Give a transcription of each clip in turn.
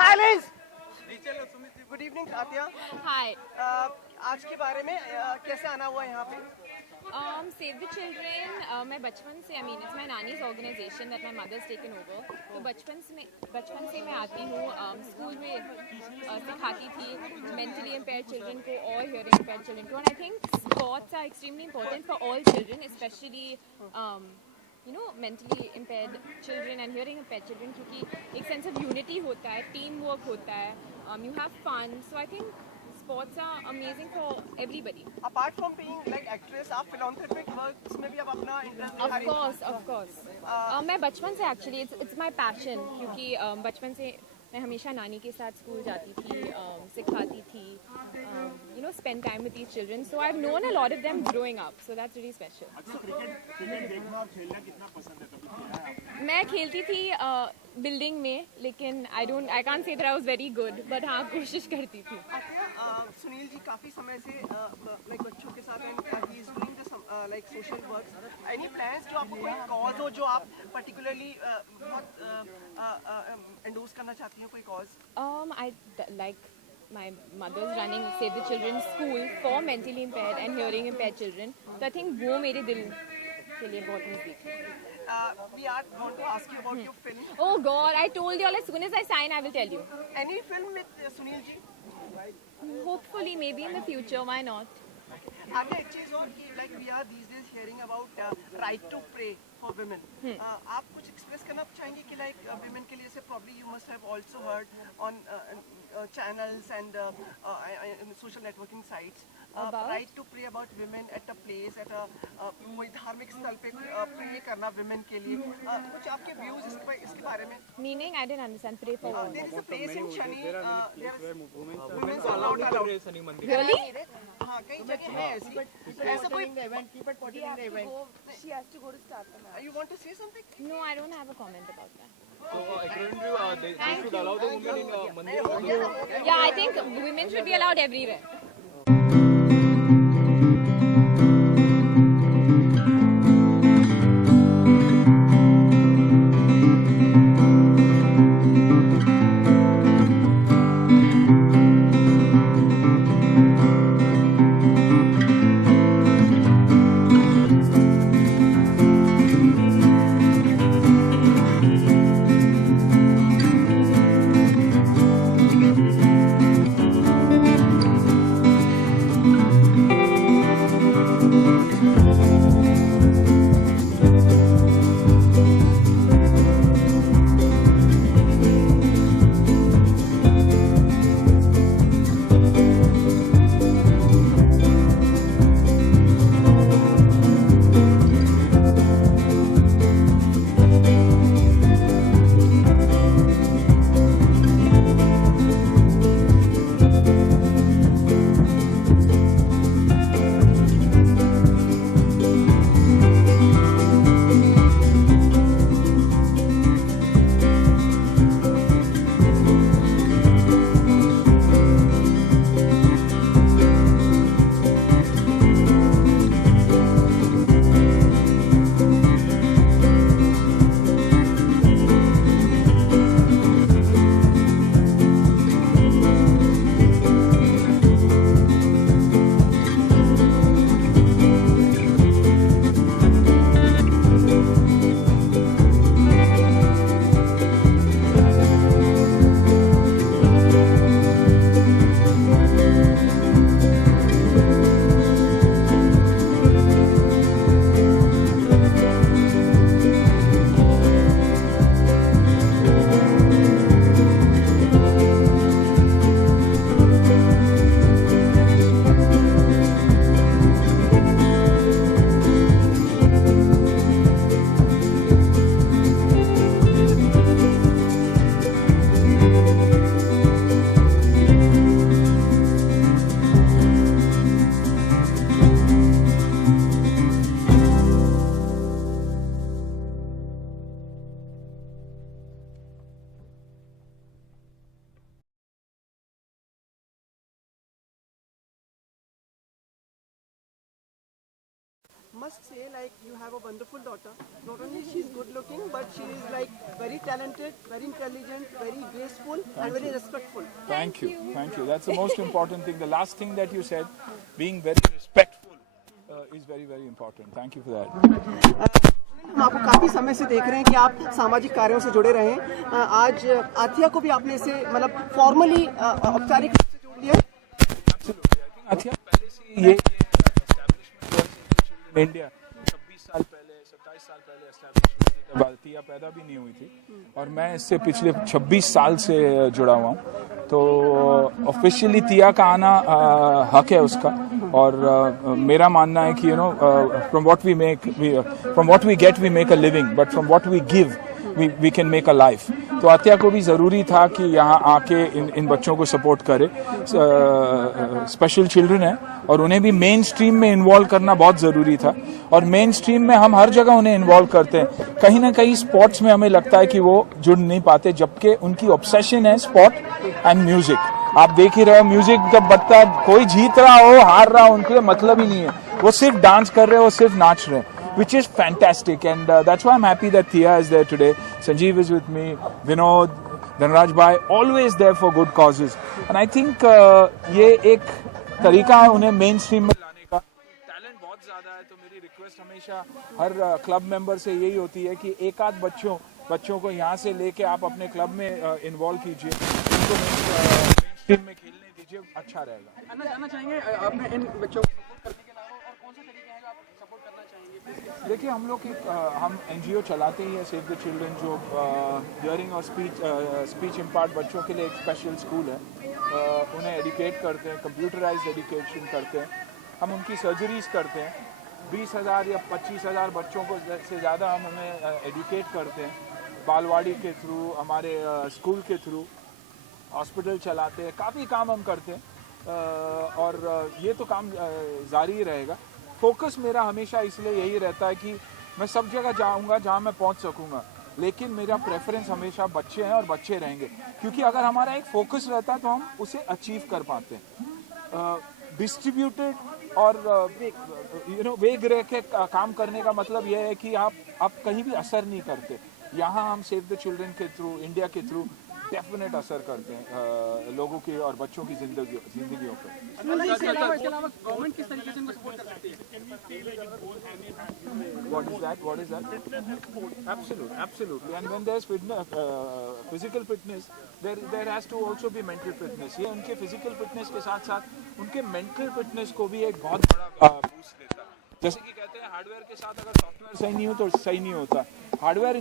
Silence. Good evening, Atya. Hi. आज के बारे में कैसे आना हुआ यहाँ पे? Save the Children. मैं बचपन से it's my nanny's organization that my mother's taken over. तो बचपन से मैं आती हूँ. स्कूल में सिखाती थी mentally impaired children को और hearing impaired children को. And I think sports are extremely important for all children, especially mentally impaired children and hearing impaired children, क्योंकि एक sense of unity होता है, team work होता है, you have fun. So I think sports are amazing for everybody. Apart from being like actress, आप philanthropic works में भी आप अपना interest Of course. मैं बचपन से actually it's my passion, क्योंकि बचपन से मैं हमेशा नानी के साथ स्कूल जाती थी, सिखाती थी, spend time with these children. So I've known a lot of them growing up. So that's really special. अच्छा, क्रिकेट देखना और खेलना कितना पसंद है? कभी खेला है आपने? मैं खेलती थी बिल्डिंग में, लेकिन I can't say that I was very good, but हाँ कोशिश करती थी. सुनील जी काफी समय से like बच्चों के साथ and he is doing this like social works. Any plans जो आपको कोई cause हो जो आप particularly बहुत endorse करना चाहती हैं, कोई cause? I like my mother's running Save the Children school for mentally impaired and hearing impaired children. So I think वो मेरे दिल के लिए बहुत नज़दीक है. We want to ask you about your film. Oh God, I told you all, as soon as I sign, I will tell you. Any film with Sunil ji? Hopefully, maybe in the future, why not? आगे एक चीज और कि like we are these days hearing about right to pray for women. आप कुछ express करना चाहेंगे कि like women के लिए से probably you must have also heard on channels and social networking sites right to pray about women at a place at a कोई धार्मिक स्थल पे pray करना women के लिए कुछ आपके views इसके बारे में. Meaning, I didn't understand. Pray for what? There is a place in Shani women are not allowed. Really? हाँ कई जगह है ऐसा कोई event, keep it putting in the event. she has to go to start you want to say something No, I don't have a comment about that. According to you, they should allow the women in mandir. Yeah, I think women should be allowed everywhere. must say like you have a wonderful daughter. Not only she's good looking, but she is like very talented, very intelligent, very graceful and very respectful. Thank you. Thank you. That's the most important thing. The last thing that you said, being very respectful, is very, very important. Thank you for that. हम आपको काफी समय से देख रहे हैं कि आप सामाजिक कार्यों से जुड़े रहे हैं. आज आथिया को भी आपने इसे मतलब फॉर्मली औपचारिक रूप से जोड़ लिया. आथिया पहले से ये establishment इंडिया 26 साल पहले 27 साल पहले एस्टैब्लिश हुई थी. आथिया पैदा भी नहीं हुई थी और मैं इससे पिछले 26 साल से जुड़ा हुआ हूँ. तो ऑफिशियली तिया का आना हक है उसका. और मेरा मानना है कि you know from what we get we make a living, but from what we give we can make a life. तो आतिया को भी ज़रूरी था कि यहाँ आके इन बच्चों को सपोर्ट करे. स्पेशल चिल्ड्रन है और उन्हें भी मेन स्ट्रीम में इन्वॉल्व करना बहुत ज़रूरी था. और मेन स्ट्रीम में हम हर जगह उन्हें इन्वॉल्व करते हैं. कहीं ना कहीं स्पोर्ट्स में हमें लगता है कि वो जुड़ नहीं पाते, जबकि उनकी ऑब्सेशन है स्पोर्ट एंड म्यूजिक. आप देख ही रहे हो, म्यूजिक जब बजता कोई जीत रहा हो हार रहा हो उनके लिए मतलब ही नहीं है. वो सिर्फ डांस कर रहे हैं, वो सिर्फ नाच रहे हैं, which is fantastic, and that's why I'm happy that Thea is there today. Sanjeev is with me, Vinod, Dhanraj bhai, always there for good causes. And I think ये एक तरीका है उन्हें मेन स्ट्रीम में लाने का. टैलेंट बहुत ज़्यादा है, तो मेरी रिक्वेस्ट हमेशा हर क्लब मेंबर से यही होती है कि एक आध बच्चों को यहाँ से लेके आप अपने क्लब में इन्वॉल्व कीजिए, उनको मेन स्ट्रीम में खेलने दीजिए. पॉजिटिव अच्छा रहेगा। अन्ना जानना चाहेंगे आपने इन बच्चों को सपोर्ट करने के अलावा और कौन सा तरीका है जो आप सपोर्ट करना चाहेंगे? देखिए हम लोग हम NGO चलाते ही है सेव द चिल्ड्रन, जो हियरिंग और स्पीच इम्पार्ट बच्चों के लिए एक स्पेशल स्कूल है। उन्हें एडुकेट करते हैं, कंप्यूटराइज्ड एजुकेशन करते हैं, हम उनकी सर्जरीज करते हैं। 20,000 या 25,000 बच्चों को से ज़्यादा हम उन्हें एडुकेट करते हैं बालवाड़ी के थ्रू, हमारे स्कूल के थ्रू, हॉस्पिटल चलाते हैं, काफ़ी काम हम करते हैं और ये तो काम जारी ही रहेगा। फोकस मेरा हमेशा इसलिए यही रहता है कि मैं सब जगह जाऊंगा जहां मैं पहुंच सकूंगा, लेकिन मेरा प्रेफरेंस हमेशा बच्चे हैं और बच्चे रहेंगे, क्योंकि अगर हमारा एक फोकस रहता है तो हम उसे अचीव कर पाते हैं। डिस्ट्रीब्यूटेड और वेग रह के काम करने का मतलब यह है कि आप कहीं भी असर नहीं करते। यहाँ हम सेव द चिल्ड्रन के थ्रू, इंडिया के थ्रू डेफिनेट असर करते हैं लोगों की और बच्चों की जिंदगियों पर। इसके अलावा गवर्नमेंट किस तरीके से इनको सपोर्ट कर सकती है? What is that? Absolutely. And when there's physical fitness, there has to also be mental fitness. ये उनके physical fitness के साथ साथ उनके mental fitness को भी एक बहुत बड़ा boost देता है। जैसे कि कहते हैं हार्डवेयर के साथ अगर सॉफ्टवेयर सही नहीं हो तो सही नहीं होता। Hardware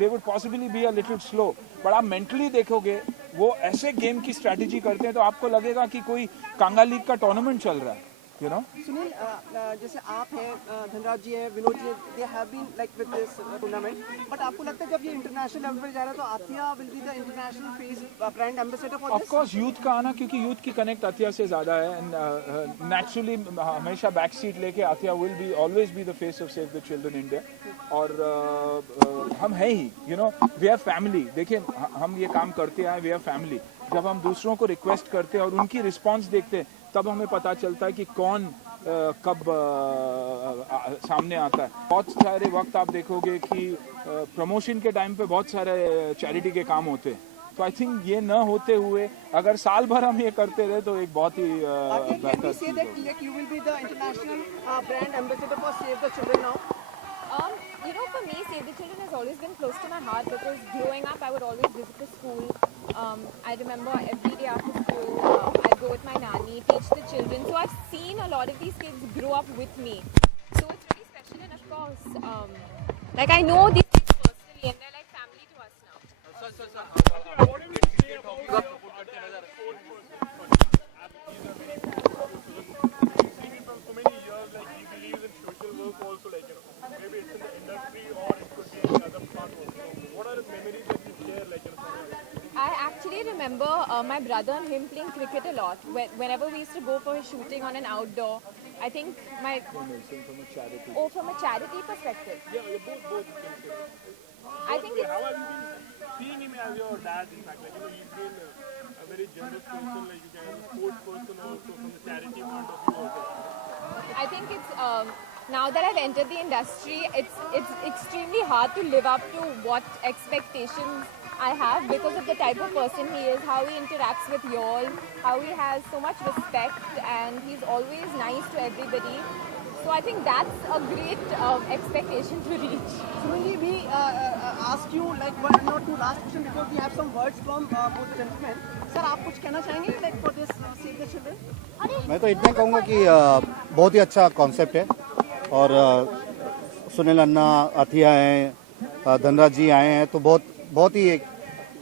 they would possibly be a little slow, पर आप मेंटली देखोगे वो ऐसे गेम की स्ट्रैटेजी करते हैं तो आपको लगेगा कि कोई कांगा लीग का टूर्नामेंट चल रहा है। सुनील, जैसे आप हैं, धनराज जी हैं, Vinod ji, they have been like with this tournament, but आपको लगता है जब ये इंटरनेशनल लेवल पर जा रहा है तो Athiya will be the international face brand ambassador for this? Of course youth का आना, क्योंकि यूथ की कनेक्ट आथिया से ज़्यादा है। नेचुरली हमेशा बैक सीट लेके Athiya will be always be the face of save the children India. और हम हैं ही, वी आर फैमिली। देखिए हम ये काम करते आए, वी आर फैमिली। जब हम दूसरों को रिक्वेस्ट करते हैं और उनकी रिस्पॉन्स देखते हैं तब हमें पता चलता है कि कौन कब सामने आता है। बहुत सारे वक्त आप देखोगे कि प्रमोशन के टाइम पे बहुत सारे चैरिटी के काम होते हैं, तो आई थिंक ये न होते हुए अगर साल भर हम ये करते रहे तो एक बहुत ही बेहतर चीज़ होगी। For me, Save the Children has always been close to my heart because growing up, I would always visit the school. I remember every day after school, I'd go with my nanny, teach the children. So I've seen a lot of these kids grow up with me. So it's really special, and of course, I know these kids personally, and they're like family to us now. I actually remember my brother and him playing cricket a lot. Whenever we used to go for shooting on an outdoor, I think From a charity. Oh, from a charity perspective. Yeah, both. I think it's... How have you been seeing him as your dad, in fact? He's been a very generous person, you can, a sports person also, from the charity point of view also. I think it's now that I've entered the industry, it's extremely hard to live up to what expectations I have because of the type of person he is, how he interacts with y'all, how he has so much respect, and he's always nice to everybody. So I think that's a great expectation to reach. Sunil, we asked you one or two last question because we have some words from both the gentlemen. Sir, आप कुछ कहना चाहेंगे for this Save the Children? मैं तो इतना कहूँगा कि बहुत ही अच्छा कॉन्सेप्ट है और सुनील अन्ना, आथिया हैं, धनराज जी आए हैं, तो बहुत ही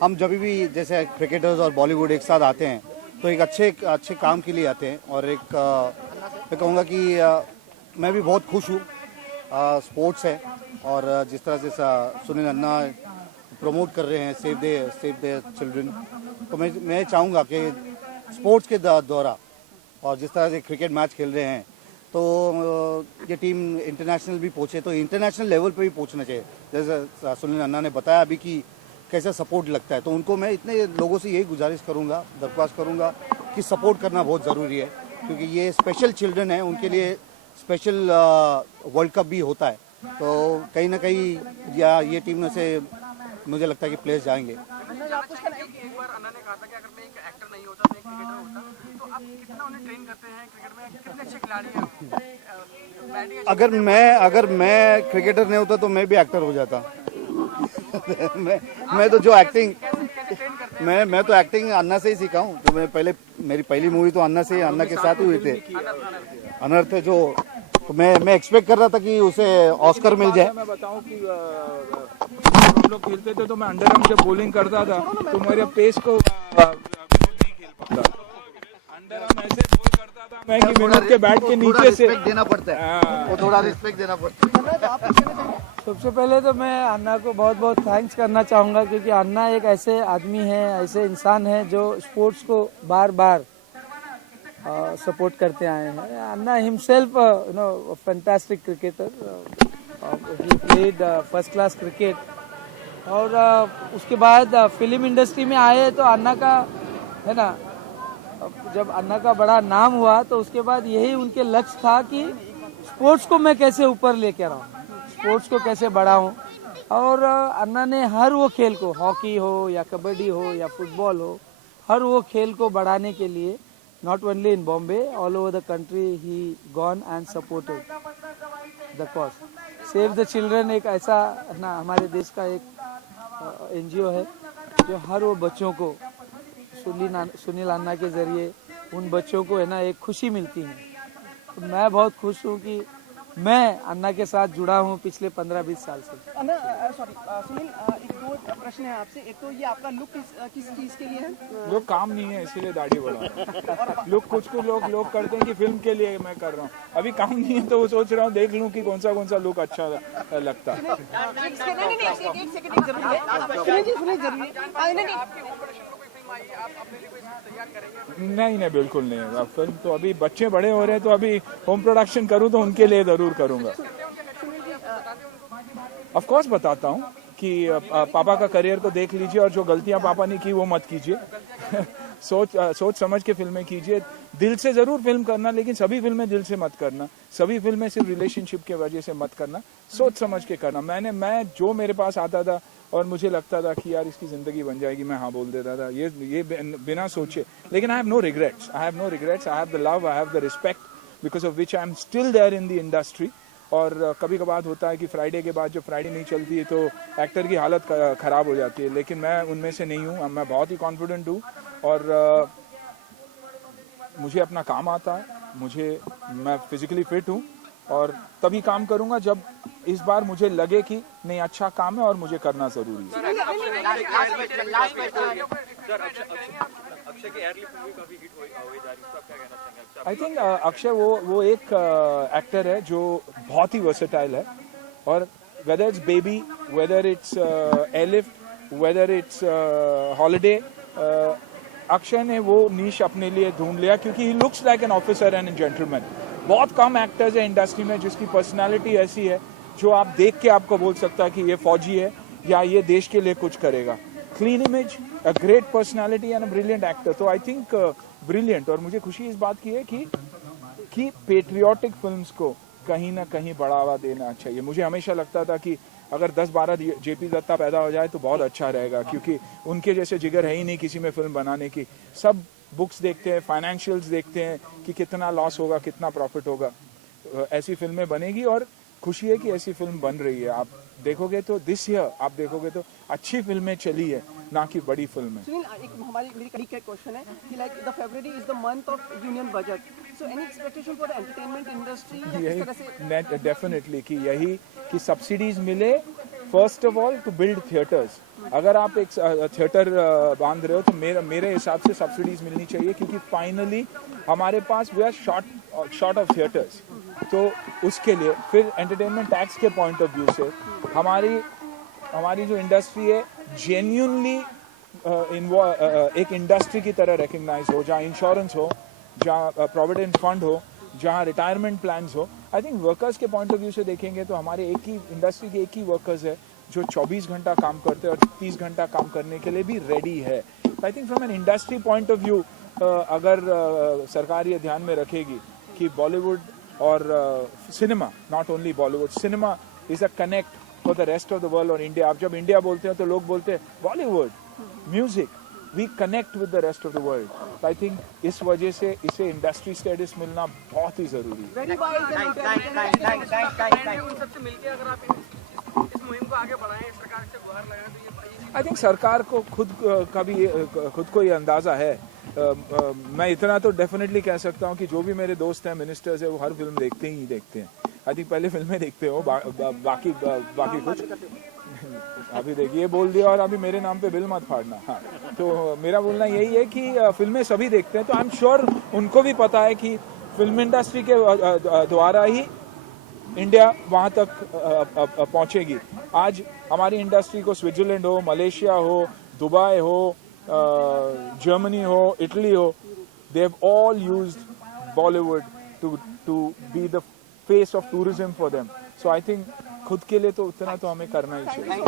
हम जब भी जैसे क्रिकेटर्स और बॉलीवुड एक साथ आते हैं तो एक अच्छे काम के लिए आते हैं। और मैं कहूँगा कि मैं भी बहुत खुश हूँ, स्पोर्ट्स है और जिस तरह से सुनील अन्ना प्रमोट कर रहे हैं सेव द चिल्ड्रन, तो मैं चाहूँगा कि स्पोर्ट्स के द्वारा और जिस तरह से क्रिकेट मैच खेल रहे हैं तो ये टीम इंटरनेशनल भी पहुँचे, तो इंटरनेशनल लेवल पे भी पहुँचना चाहिए। जैसे सुनील अन्ना ने बताया अभी कि कैसा सपोर्ट लगता है, तो उनको मैं इतने लोगों से यही गुजारिश करूँगा, दरख्वास्त करूँगा कि सपोर्ट करना बहुत ज़रूरी है, क्योंकि ये स्पेशल चिल्ड्रन है, उनके लिए स्पेशल वर्ल्ड कप भी होता है, तो कहीं ना कहीं या ये टीम में से मुझे लगता है कि प्लेयर्स जाएंगे। एक बार अन्ना ने कहा था कि अगर मैं एक एक्टर नहीं होता मैं एक क्रिकेटर होता, तो आप कितना उन्हें ट्रेन करते हैं क्रिकेट में, कितने अच्छे खिलाड़ी हैं? अगर मैं क्रिकेटर नहीं होता तो मैं भी एक्टर हो जाता। मैं तो जो एक्टिंग मैं तो एक्टिंग अन्ना से ही सीखा हूँ, तो मैं पहले मेरी पहली मूवी तो अन्ना से अन्ना के साथ ही हुई थे, अनर्थ, जो तो मैं एक्सपेक्ट कर रहा था कि उसे ऑस्कर मिल जाए। मैं बताऊं कि हम लोग खेलते थे तो मैं अंडर आर्म जब बॉलिंग करता था तो मेरे पेस को नहीं खेल पाता, अंडर आर्म ऐसे बॉल करता था मैं कि विनोद के बैट के नीचे से देना पड़ता है, वो थोड़ा रिस्पेक्ट देना पड़ता है। सबसे पहले तो मैं अन्ना को बहुत बहुत थैंक्स करना चाहूँगा, क्योंकि अन्ना एक ऐसे आदमी है, ऐसे इंसान है जो स्पोर्ट्स को बार बार सपोर्ट करते आए हैं। Anna himself fantastic cricketer, he played first class cricket, और उसके बाद फिल्म इंडस्ट्री में आए तो अन्ना का है ना, जब अन्ना का बड़ा नाम हुआ तो उसके बाद यही उनके लक्ष्य था कि स्पोर्ट्स को मैं कैसे ऊपर लेकर आऊँ, स्पोर्ट्स को कैसे बढ़ाऊं। और अन्ना ने हर वो खेल को, हॉकी हो या कबड्डी हो या फुटबॉल हो, हर वो खेल को बढ़ाने के लिए not only in Bombay, all over the country he gone and supported the cause. Save the children एक ऐसा ना हमारे देश का एक एनजीओ है जो हर वो बच्चों को सुनील अन्ना के जरिए उन बच्चों को है ना एक खुशी मिलती है। तो मैं बहुत खुश हूँ कि मैं अन्ना के साथ जुड़ा हूँ पिछले 15-20 साल से। सुनील, एक दो प्रश्न है आपसे। एक तो ये आपका लुक किस चीज के लिए है? लोग काम नहीं है इसीलिए दाढ़ी बढ़ा लुक कुछ लोग करते हैं कि फिल्म के लिए मैं कर रहा हूँ, अभी काम नहीं है तो वो सोच रहा हूँ देख लूँ कि कौन सा लुक अच्छा लगता है। नहीं बिल्कुल नहीं, अब फिल्म तो अभी बच्चे बड़े हो रहे हैं तो अभी होम प्रोडक्शन करूँ तो उनके लिए जरूर करूँगा। ऑफ कोर्स बताता हूँ कि पापा का करियर को देख लीजिए और जो गलतियां पापा ने की वो मत कीजिए। सोच समझ के फिल्में कीजिए, दिल से जरूर फिल्म करना, लेकिन सभी फिल्में दिल से मत करना, सभी फिल्में सिर्फ रिलेशनशिप के वजह से मत करना, सोच समझ के करना। मैं जो मेरे पास आता था और मुझे लगता था कि यार इसकी जिंदगी बन जाएगी, मैं हाँ बोल देता था, ये बिना सोचे। लेकिन I have no regrets, I have the love, I have the respect because of which I am still there in the industry. और कभी कभार होता है कि फ्राइडे के बाद जब फ्राइडे नहीं चलती है तो एक्टर की हालत खराब हो जाती है, लेकिन मैं उनमें से नहीं हूँ। मैं बहुत ही कॉन्फिडेंट हूँ और मुझे अपना काम आता है, मैं फिजिकली फिट हूँ और तभी काम करूँगा जब इस बार मुझे लगे कि नहीं अच्छा काम है और मुझे करना जरूरी है। आई थिंक अक्षय वो एक एक्टर है जो बहुत ही वर्सेटाइल है, और whether it's Baby, whether it's Airlift, whether it's Holiday, Akshay ने वो नीश अपने लिए ढूंढ लिया क्योंकि he looks like an officer and an gentleman. बहुत कम एक्टर्स है इंडस्ट्री में जिसकी पर्सनालिटी ऐसी है जो आप देख के आपको बोल सकता है कि ये फौजी है या ये देश के लिए कुछ करेगा। Clean image, a great personality and a brilliant actor. तो आई थिंक ब्रिलियंट। और मुझे खुशी इस बात की है कि पेट्रियोटिक फिल्म्स को कहीं ना कहीं बढ़ावा देना चाहिए। मुझे हमेशा लगता था कि अगर 10-12 जेपी दत्ता पैदा हो जाए तो बहुत अच्छा रहेगा, क्योंकि उनके जैसे जिगर है ही नहीं किसी में फिल्म बनाने की। सब बुक्स देखते हैं, फाइनेंशियल्स देखते हैं कि कितना लॉस होगा, कितना प्रॉफिट होगा। ऐसी फिल्में बनेगी और खुशी है कि ऐसी फिल्म बन रही है। आप देखोगे तो दिस ईयर आप देखोगे तो अच्छी फिल्में चली है, ना कि बड़ी फिल्में। सुनील, एक मेरी कड़ी का क्वेश्चन है कि like the February is the month of union budget, so any expectation for the entertainment industry? यही डेफिनेटली कि यही कि सब्सिडीज मिले first of all to build theatres. अगर आप एक थिएटर बांध रहे हो तो मेरे हिसाब से सब्सिडीज मिलनी चाहिए, क्योंकि फाइनली हमारे पास we are short of theatres. तो उसके लिए फिर एंटरटेनमेंट टैक्स के पॉइंट ऑफ व्यू से हमारी जो इंडस्ट्री है जेन्युइनली एक इंडस्ट्री की तरह रिकग्नाइज हो, जहाँ इंश्योरेंस हो, जहाँ प्रोविडेंट फंड हो, जहाँ रिटायरमेंट प्लान्स हो। आई थिंक वर्कर्स के पॉइंट ऑफ व्यू से देखेंगे तो हमारे एक ही इंडस्ट्री के एक ही वर्कर्स है जो 24 घंटा काम करते हैं और 30 घंटा काम करने के लिए भी रेडी है। I think from an industry point of view अगर सरकार ये ध्यान में रखेगी कि बॉलीवुड और cinema, not only Bollywood, cinema is a connect for the rest of the world. और इंडिया, आप जब इंडिया बोलते हैं तो लोग बोलते हैं Bollywood music, we connect with the rest of the world. I think इस वजह से इसे इंडस्ट्री स्टेटस मिलना बहुत ही जरूरी है। उन सबसे मिलके अगर आप इस मुहिम को आगे बढ़ाएं, सरकार से गुहार लगाएं, तो ये आई थिंक सरकार को खुद को ये अंदाजा है मैं इतना तो डेफिनेटली कह सकता हूँ कि जो भी मेरे दोस्त हैं मिनिस्टर्स है वो हर फिल्म देखते ही देखते हैं। आई थिंक पहले फिल्में देखते हो बाकी कुछ अभी देखिए बोल दिया और अभी मेरे नाम पे बिल मत फाड़ना। हाँ, तो मेरा बोलना यही है कि फिल्में सभी देखते हैं, तो आई एम श्योर उनको भी पता है कि फिल्म इंडस्ट्री के द्वारा ही इंडिया वहाँ तक पहुँचेगी। आज हमारी इंडस्ट्री को स्विट्जरलैंड हो, मलेशिया हो, दुबई हो, जर्मनी हो, इटली हो, they have all used Bollywood to be the face of tourism for them. So I think खुद के लिए तो उतना तो हमें करना ही चाहिए।